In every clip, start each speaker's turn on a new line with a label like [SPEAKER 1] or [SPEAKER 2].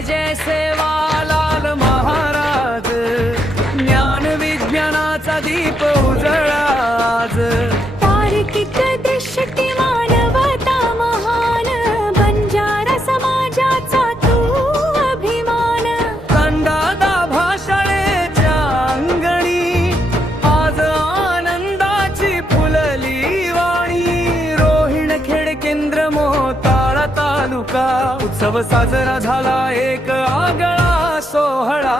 [SPEAKER 1] जय जय सेवालाल महाराज ज्ञान विज्ञानाचा दीप उजळाज.
[SPEAKER 2] तार्किक दृष्टी मानवता महान बंजारा समाजाचा तू अभिमान.
[SPEAKER 1] कंदादा भाषळेच्या अंगणी आज आनंदाची फुलली वाणी. रोहिण खेड केंद्र मोताळा तालुका. उत्सव साजरा झाला एक आगळा सोहळा.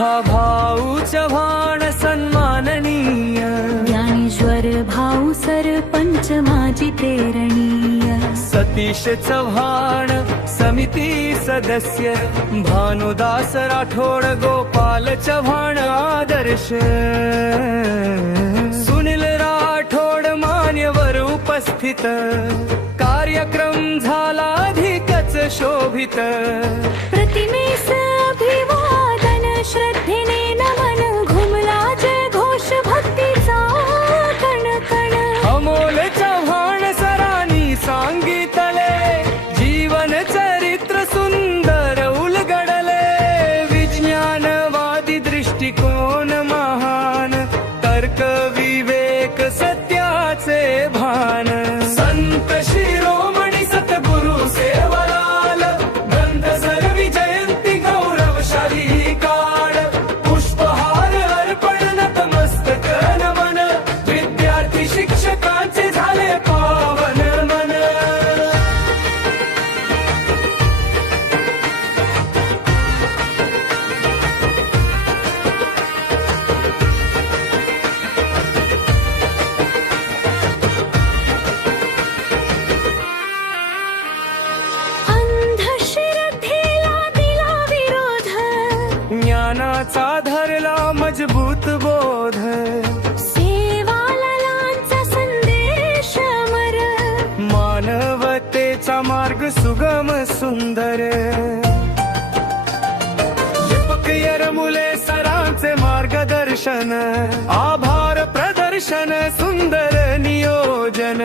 [SPEAKER 1] उखा भाऊ चव्हाण सन्माननीय.
[SPEAKER 2] ज्ञानेश्वर भाऊ सरपंच माझी तेरणीय.
[SPEAKER 1] सतीश चव्हाण समिती सदस्य. भानुदास राठोड गोपाल चव्हाण आदर्श. सुनील राठोड मान्यवर उपस्थित. कार्यक्रम झाला अधिकच शोभित.
[SPEAKER 2] प्रतिमेस
[SPEAKER 1] ज्ञानाचा धरला मजबूत बोध.
[SPEAKER 2] सेवालालांचा संदेश
[SPEAKER 1] मानवतेचा मार्ग सुगम सुंदर. लिपक मुले सरांचे मार्गदर्शन. आभार प्रदर्शन सुंदर नियोजन.